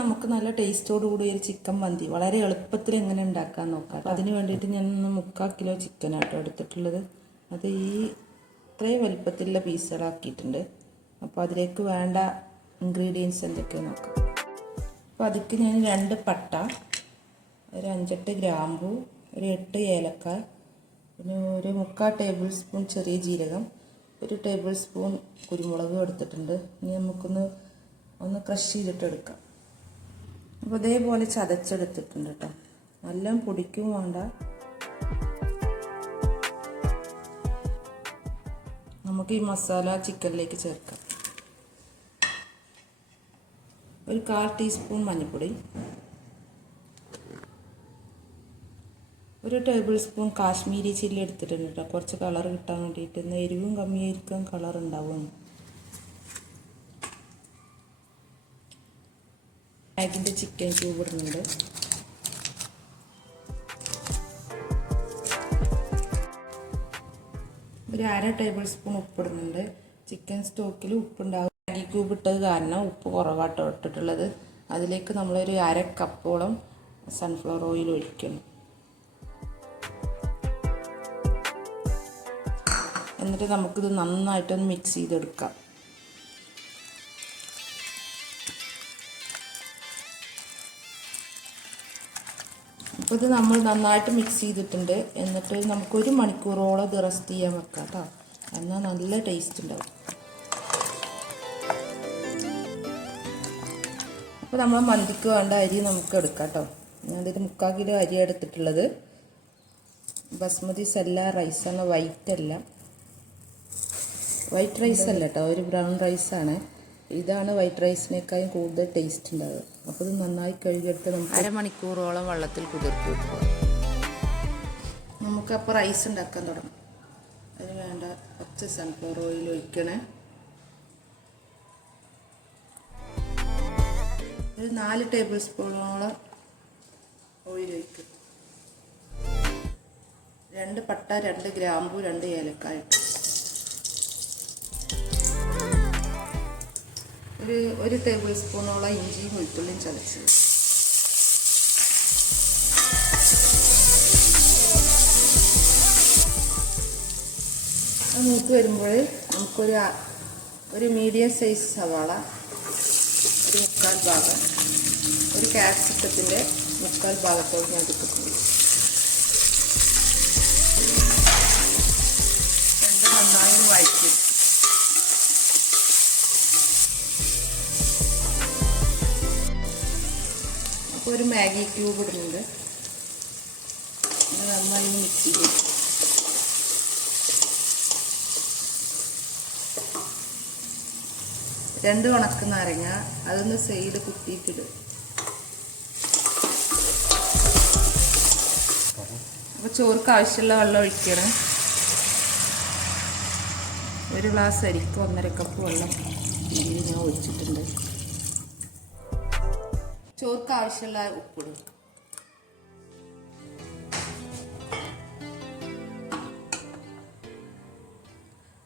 നമുക്ക് നല്ല ടേസ്റ്റോട് കൂടി ഒരു ചിക്കൻ മന്തി വളരെ എളുപ്പത്തിൽ എങ്ങനെ ഉണ്ടാക്കാൻ നോക്കാം. അതിന് വേണ്ടിയിട്ട് ഞാൻ 3/4 കിലോ ചിക്കനാട്ടോ എടുത്തിട്ടുള്ളത്. അത് ഇത്രയും വലുപ്പത്തിലുള്ള പീസുകളാക്കിയിട്ടുണ്ട്. അപ്പോൾ അതിലേക്ക് വേണ്ട ഇൻഗ്രീഡിയൻസ് എന്തൊക്കെയാണ് നോക്കാം. അപ്പോൾ അതിക്ക് ഞാൻ 2 പട്ട, ഒരു 5-8 ഗ്രാമ്പു, ഒരു 8 ഏലക്ക, പിന്നെ ഒരു 3/4 ടേബിൾ സ്പൂൺ ചെറിയ ജീരകം, ഒരു ടേബിൾ സ്പൂൺ കുരുമുളകും എടുത്തിട്ടുണ്ട്. ഇനി നമുക്കൊന്ന് ക്രഷ് ചെയ്തിട്ട് എടുക്കാം. അപ്പോൾ ഇതേപോലെ ചതച്ചെടുത്തിട്ടുണ്ട് കേട്ടോ. നല്ല പൊടിക്കും വേണ്ട. നമുക്ക് ഈ മസാല ചിക്കനിലേക്ക് ചേർക്കാം. ഒരു 1/4 ടീസ്പൂൺ മഞ്ഞൾപ്പൊടി, ഒരു ടേബിൾ സ്പൂൺ കാശ്മീരി ചില്ലി എടുത്തിട്ടുണ്ട് കേട്ടോ. കുറച്ച് കളർ കിട്ടാൻ വേണ്ടിയിട്ട്. ഇന്ന് എരിവും കമ്മിയായിരിക്കും കളർ ഉണ്ടാവും. അതിൻ്റെ ചിക്കൻ ക്യൂബ് ഇടുന്നുണ്ട്. ഒരു 1/2 ടേബിൾ സ്പൂൺ ഉപ്പിടുന്നുണ്ട്. ചിക്കൻ സ്റ്റോക്കിൽ ഉപ്പുണ്ടാവും. മാഗി ക്യൂബ് ഇട്ടത് കാരണം ഉപ്പ് കുറവാട്ടോ ഇട്ടിട്ടുള്ളത്. അതിലേക്ക് നമ്മളൊരു 1/2 കപ്പോളം സൺഫ്ലവർ ഓയിൽ ഒഴിക്കണം. എന്നിട്ട് നമുക്കിത് നന്നായിട്ടൊന്ന് മിക്സ് ചെയ്തെടുക്കാം. അപ്പോൾ ഇത് നമ്മൾ നന്നായിട്ട് മിക്സ് ചെയ്തിട്ടുണ്ട്. എന്നിട്ട് നമുക്ക് 1 മണിക്കൂറോളം ഇത് റെസ്റ്റ് ചെയ്യാൻ വെക്കാം കേട്ടോ. എന്നാൽ നല്ല ടേസ്റ്റ് ഉണ്ടാവും. അപ്പോൾ നമ്മൾ മന്തിക്ക് വേണ്ട അരി നമുക്ക് എടുക്കാം കേട്ടോ. ഞാനൊരു 3/4 കിലോ അരി എടുത്തിട്ടുള്ളത്. ബസ്മതി സെല്ല റൈസാണ്, വൈറ്റ് അല്ല. വൈറ്റ് റൈസ് അല്ല കേട്ടോ, ഒരു ബ്രൗൺ റൈസാണ്. ഇതാണ് വൈറ്റ് റൈസിനേക്കാളും കൂടുതൽ ടേസ്റ്റ് ഉണ്ടാവുക. അപ്പോൾ ഇത് നന്നായി കഴുകിയെടുത്ത് നമുക്ക് 1/2 മണിക്കൂറോളം വെള്ളത്തിൽ കുതിർത്തി വെക്കുക. നമുക്കപ്പോൾ റൈസ് ഉണ്ടാക്കാൻ തുടങ്ങാം. അതിന് വേണ്ട കുറച്ച് സൺഫ്ലവർ ഓയിൽ ഒഴിക്കണേ. ഒരു 4 ടേബിൾ സ്പൂണോളം ഓയിൽ ഒഴിക്കും. 2 പട്ട, 2 ഗ്രാമ്പു, 2 ഏലക്കായ, ഒരു ടേബിൾ സ്പൂണോളം ഇഞ്ചിയും വെളുത്തുള്ളിയും ചതച്ചത്. അത് മൂത്ത് വരുമ്പോൾ നമുക്കൊരു മീഡിയം സൈസ് സവാള, ഒരു 3/4 ഭാഗം, ഒരു ക്യാപ്സിക്കത്തിൻ്റെ 3/4 ഭാഗത്തോട് ഞാൻ എടുത്തിട്ടുണ്ട്. നന്നായി വഴറ്റി. അപ്പോൾ ഒരു മാഗി ക്യൂബ് ഇടുന്നുണ്ട്. അത് നന്നായി മിക്സ് ചെയ്യും. രണ്ട് ഉണക്ക നാരങ്ങ അതൊന്ന് സൈഡ് കുത്തിയിട്ടിടും. അപ്പോൾ ചോർക്ക് ആവശ്യമുള്ള വെള്ളം ഒഴിക്കണം. ഒരു ഗ്ലാസ് അരിക്ക് 1.5 കപ്പ് വെള്ളം ഇതിൽ ഞാൻ ഒഴിച്ചിട്ടുണ്ട്. ചോർക്ക് ആവശ്യമുള്ള ഉപ്പിടും.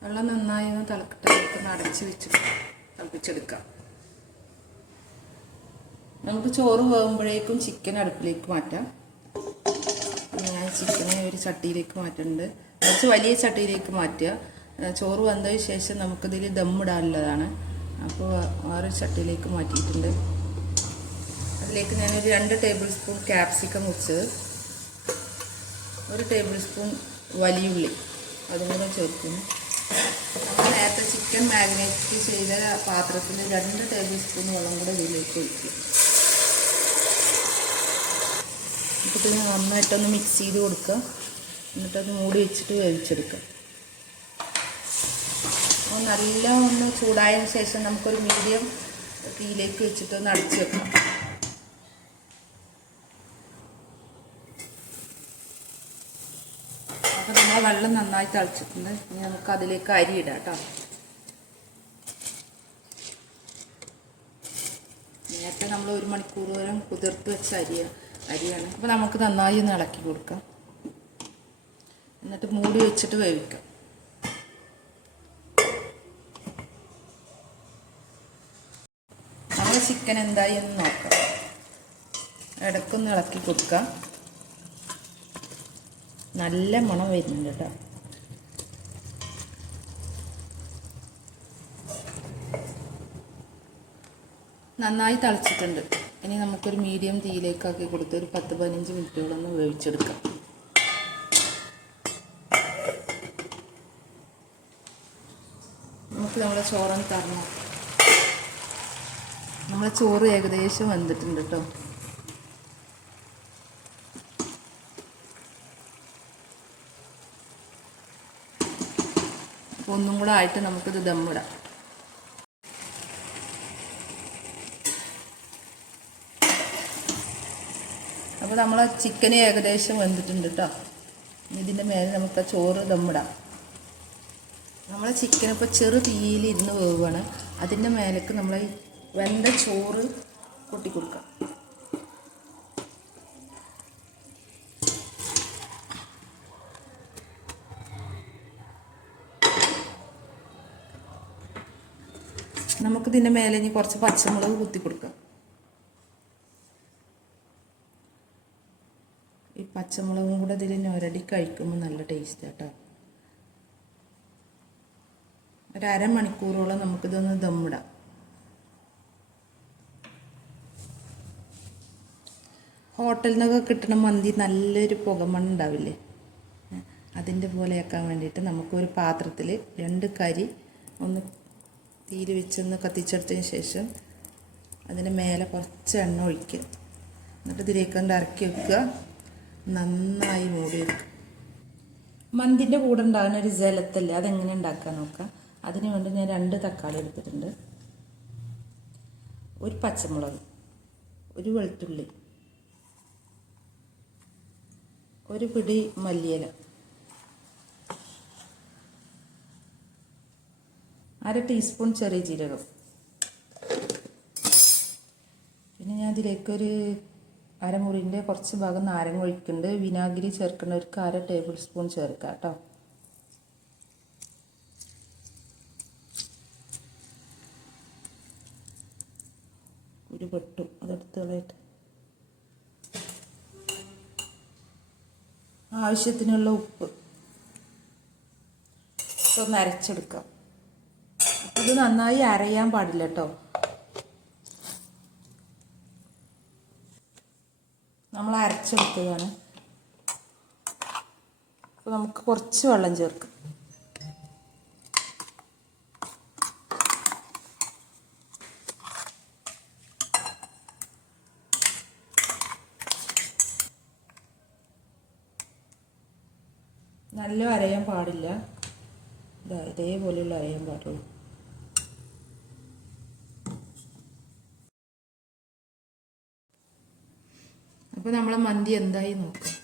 വെള്ളം നന്നായി ഒന്ന് തിളക്കട്ടെ. അടച്ച് വെച്ച് തിളപ്പിച്ചെടുക്കാം. നമുക്ക് ചോറ് വേകുമ്പോഴേക്കും ചിക്കൻ അടുപ്പിലേക്ക് മാറ്റാം. ഞാൻ ചിക്കനെ ഒരു ചട്ടിയിലേക്ക് മാറ്റുന്നുണ്ട്. കുറച്ച് വലിയ ചട്ടിയിലേക്ക് മാറ്റുക. ചോറ് വന്നതിന് ശേഷം നമുക്കിതിൽ ദമ്മിടാനുള്ളതാണ്. അപ്പോൾ വേറൊരു ചട്ടിയിലേക്ക് മാറ്റിയിട്ടുണ്ട്. അതിലേക്ക് ഞാനൊരു 2 ടേബിൾ സ്പൂൺ ക്യാപ്സിക്കം മുറിച്ചത്, 1 ടേബിൾ സ്പൂൺ വലിയ ഉള്ളി അതും കൂടെ ചേർക്കുന്നു. നമ്മൾ നേരത്തെ ചിക്കൻ മാരിനേറ്റ് ചെയ്ത പാത്രത്തിൽ 2 ടേബിൾ സ്പൂൺ വെള്ളം കൂടെ ഇതിലേക്ക് ഒഴിക്കും. എന്നിട്ട് നന്നായിട്ടൊന്ന് മിക്സ് ചെയ്ത് കൊടുക്കുക. എന്നിട്ടത് മൂടി വെച്ചിട്ട് വേവിച്ചെടുക്കുക. അപ്പോൾ നല്ല ഒന്ന് ചൂടായതിന് ശേഷം നമുക്കൊരു മീഡിയം തീയിലേക്ക് വെച്ചിട്ടൊന്ന് അടച്ച് വെക്കാം. അപ്പോൾ നമ്മൾ വെള്ളം നന്നായി തിളച്ചിട്ടുണ്ട്. ഇനി നമുക്ക് അതിലേക്ക് അരി ഇടാം കേട്ടോ. നേരത്തെ നമ്മൾ 1 മണിക്കൂറോളം കുതിർത്ത് വെച്ച അരിയാണ്. അപ്പോൾ നമുക്ക് നന്നായി ഒന്ന് ഇളക്കി കൊടുക്കാം. എന്നിട്ട് മൂടി വെച്ചിട്ട് വേവിക്കാം. ചിക്കൻ എന്തായി എന്ന് നോക്കാം. ഇടയ്ക്കൊന്ന് ഇളക്കി കൊടുക്കുക. നല്ല മണം വരുന്നുണ്ട് കേട്ടോ. നന്നായി തിളച്ചിട്ടുണ്ട്. ഇനി നമുക്കൊരു മീഡിയം തീയിലേക്കാക്കി കൊടുത്ത് ഒരു 10-15 മിനിറ്റോളൊന്ന് വേവിച്ചെടുക്കാം. നമുക്ക് നമ്മുടെ ചോറൊന്ന് തരണം. നമ്മളെ ചോറ് ഏകദേശം വെന്തിട്ടുണ്ട് കേട്ടോ. അപ്പോൾ ഒന്നും കൂടെ ആയിട്ട് നമുക്കിത് ദമ്മിടാം. അപ്പോൾ നമ്മളെ ചിക്കൻ ഏകദേശം വെന്തിട്ടുണ്ട് കേട്ടോ. ഇതിൻ്റെ മേലെ നമുക്ക് ആ ചോറ് ദമ്മിടാം. നമ്മളെ ചിക്കൻ ഇപ്പോൾ ചെറു തീയിൽ ഇരുന്ന് വേവുകയാണ്. അതിൻ്റെ മേലേക്ക് നമ്മൾ വെന്ത ചോറ് കൊട്ടിക്കൊടുക്കാം. നമുക്കിതിൻ്റെ മേലെ ഇനി കുറച്ച് പച്ചമുളക് കുത്തി കൊടുക്കാം. ഈ പച്ചമുളകും കൂടെ ഇതിൽ ഞൊരടി കഴിക്കുമ്പോൾ നല്ല ടേസ്റ്റ് കേട്ടോ. ഒരു അരമണിക്കൂറോളം നമുക്കിതൊന്ന് ദമ്മിടാം. ഹോട്ടലിൽ നിന്നൊക്കെ കിട്ടുന്ന മന്തി നല്ലൊരു പുകമണം ഉണ്ടാവില്ലേ, അതിൻ്റെ പോലെയാക്കാൻ വേണ്ടിയിട്ട് നമുക്കൊരു പാത്രത്തിൽ 2 കരി ഒന്ന് തീയിൽ വെച്ചൊന്ന് കത്തിച്ചെടുത്തതിന് ശേഷം അതിന് മേലെ കുറച്ച് എണ്ണ ഒഴിക്കുക. എന്നിട്ട് ഇതിലേക്ക് ഒന്ന് ഇറക്കി വെക്കുക. നന്നായി മൂടി വെക്കുക. മന്തിൻ്റെ കൂടെ ഉണ്ടാകുന്ന ഒരു ജലത്തല്ലേ, അതെങ്ങനെ ഉണ്ടാക്കാൻ നോക്കാം. അതിന് വേണ്ടി ഞാൻ 2 തക്കാളി എടുത്തിട്ടുണ്ട്, ഒരു പച്ചമുളക്, ഒരു വെളുത്തുള്ളി, ഒരു പിടി മല്ലിയില, 1/2 ടീസ്പൂൺ ചെറിയ ജീരകം. പിന്നെ ഞാൻ ഇതിലേക്കൊരു അരമുറിൻ്റെ കുറച്ച് ഭാഗം നാരങ്ങ ഒഴിക്കുന്നുണ്ട്. വിനാഗിരി ചേർക്കുന്നവർക്ക് 1/2 ടേബിൾ സ്പൂൺ ചേർക്കാം കേട്ടോ. ഒരു പെട്ടു അതെടുത്ത് കളയിട്ട് ആവശ്യത്തിനുള്ള ഉപ്പ് ഒന്ന് അരച്ചെടുക്കാം. ഇത് നന്നായി അരയാൻ പാടില്ല കേട്ടോ. നമ്മൾ അരച്ചെടുത്തതാണ്. അപ്പോൾ നമുക്ക് കുറച്ച് വെള്ളം ചേർക്കാം. നല്ല അരയാൻ പാടില്ല, ഇതേപോലെയുള്ള അരയാൻ പാടുള്ളൂ. അപ്പോൾ നമ്മളെ മന്തി എന്തായി നോക്കാം.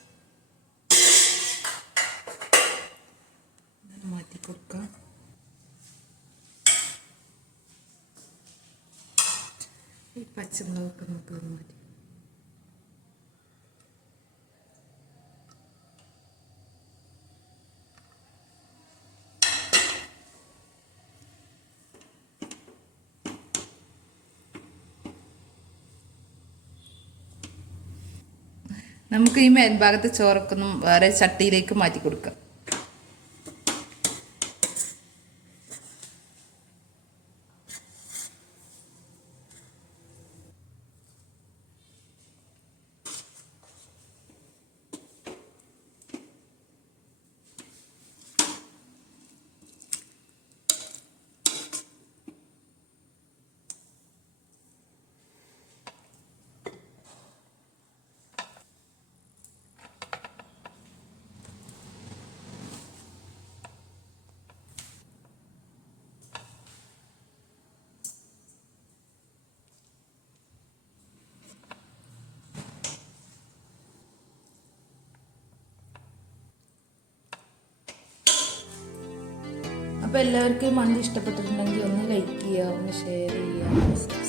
മാറ്റി കൊടുക്കാം. ഈ പച്ചമുളകൊക്കെ നമുക്ക് മാറ്റി. നമുക്ക് ഈ മേൽഭാഗത്ത് ചോറൊക്കൊന്നും വേറെ ചട്ടിയിലേക്ക് മാറ്റി കൊടുക്കാം. അപ്പോൾ എല്ലാവർക്കും മന്തി ഇഷ്ടപ്പെട്ടിട്ടുണ്ടെങ്കിൽ ഒന്ന് ലൈക്ക് ചെയ്യുക, ഒന്ന് ഷെയർ ചെയ്യുക.